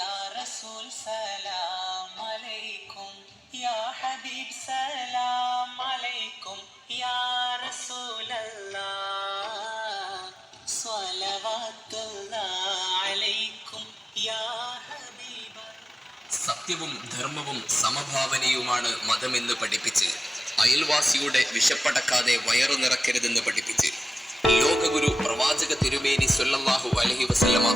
യാ റസൂൽ സലാം അലൈക്കും യാ ഹബീബ് സലാം അലൈക്കും യാ അലൈക്കും യാ സത്യവും ധർമ്മവും സമഭാവനയുമാണ് മതമെന്ന് പഠിപ്പിച്ച് അയൽവാസിയുടെ വിഷപ്പടക്കാതെ വയറു നിറക്കരുതെന്ന് പഠിപ്പിച്ച്. ലോകഗുരു പ്രവാചക തിരുമേനി സുല്ലാഹു അലഹി വസ്ലമ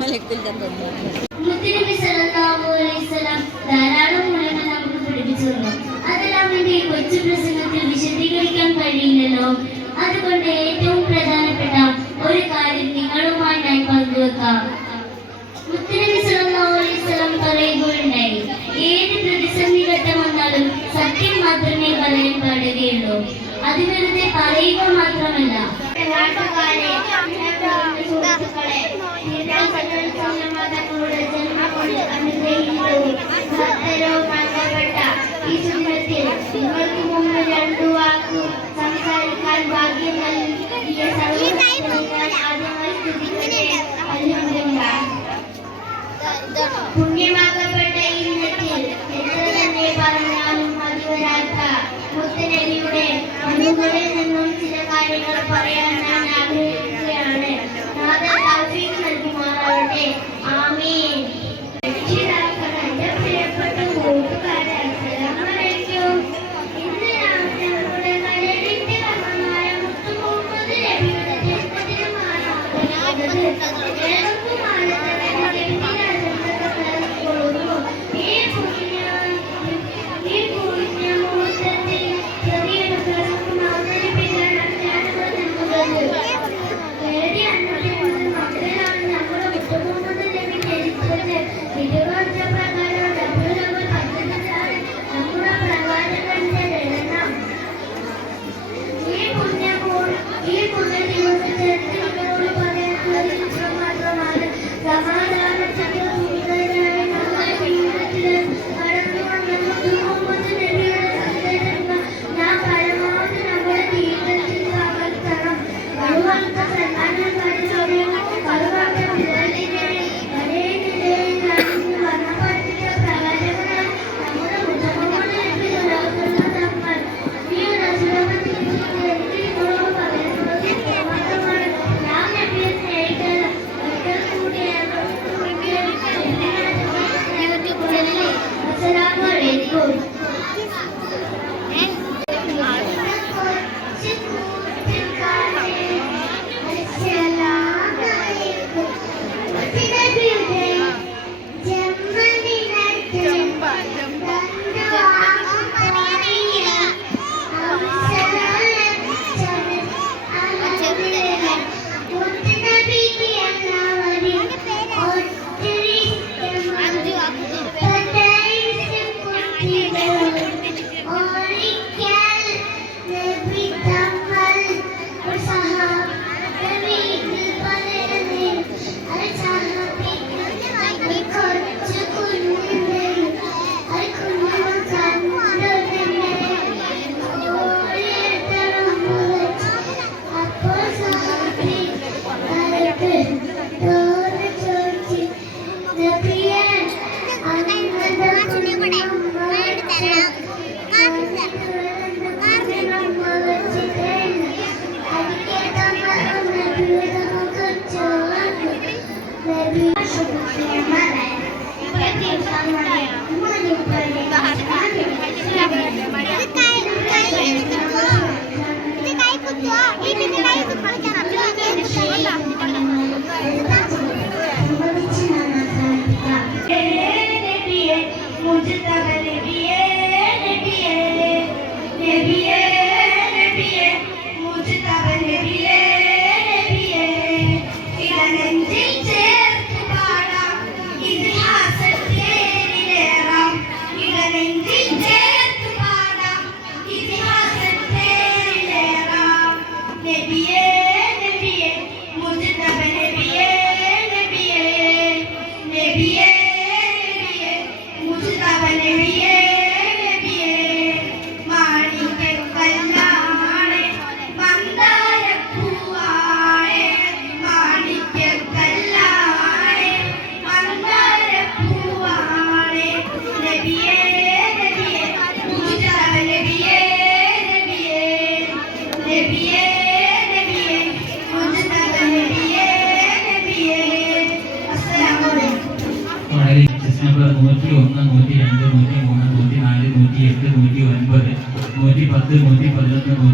മലക്കുലിന്റെ ധാരാളം ഗുണങ്ങൾ പഠിപ്പിച്ചു അതെല്ലാം എന്റെ കൊച്ചു വിശദീകരിക്കാൻ കഴിയില്ലല്ലോ. അതുകൊണ്ട് ഏറ്റവും പ്രധാനപ്പെട്ട ഒരു കാര്യം നിങ്ങളുമായി ഞാൻ പങ്കുവെക്കാം. മുത്തനബി സല്ലല്ലാഹു അലൈഹി വസല്ലം പറയുകയുണ്ടായി ഏത് പ്രതിസന്ധി ഘട്ടം വന്നാലും സത്യം മാത്രമേ പറയാൻ പാടുകയുള്ളൂ. അത് വെറുതെ പറയുക മാത്രമല്ല ഒന്ന് രണ്ടു വാക്ക് സംസാരിക്കാൻ ഭാഗ്യം നൽകിയ പുണ്യമാക്കപ്പെട്ട ഇന്നത്തിൽ എത്ര തന്നെ പറഞ്ഞാലും മതി വരാത്ത മുത്തനടിയുടെ നിന്നും ചില കാര്യങ്ങൾ പറയാൻ 想妈了 Maybe diye Abdul Motif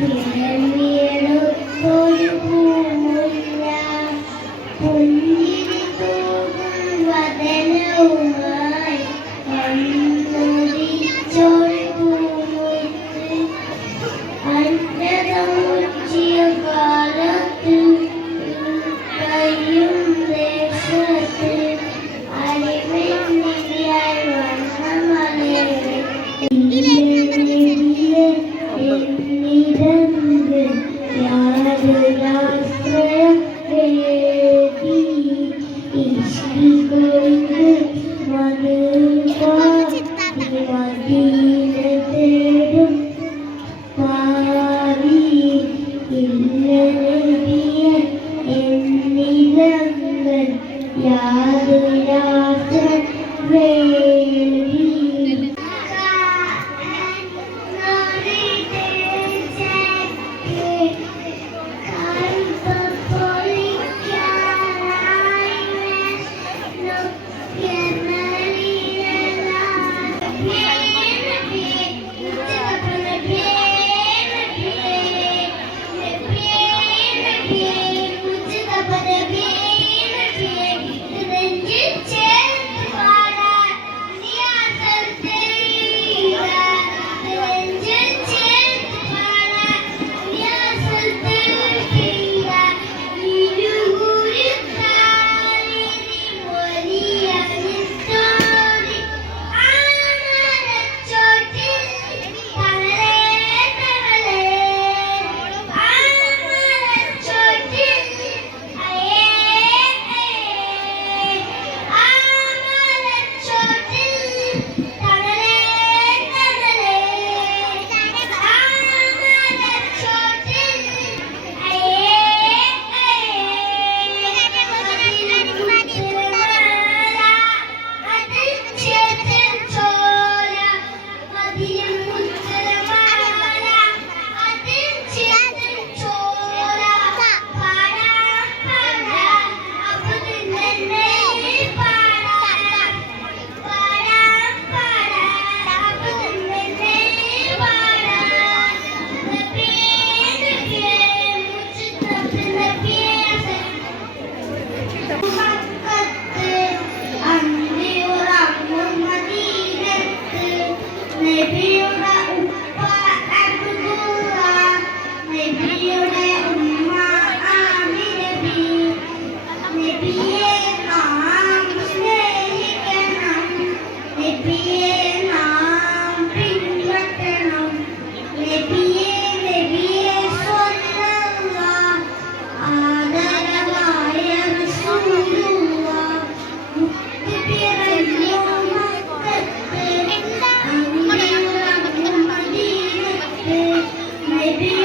Yeah. Maybe.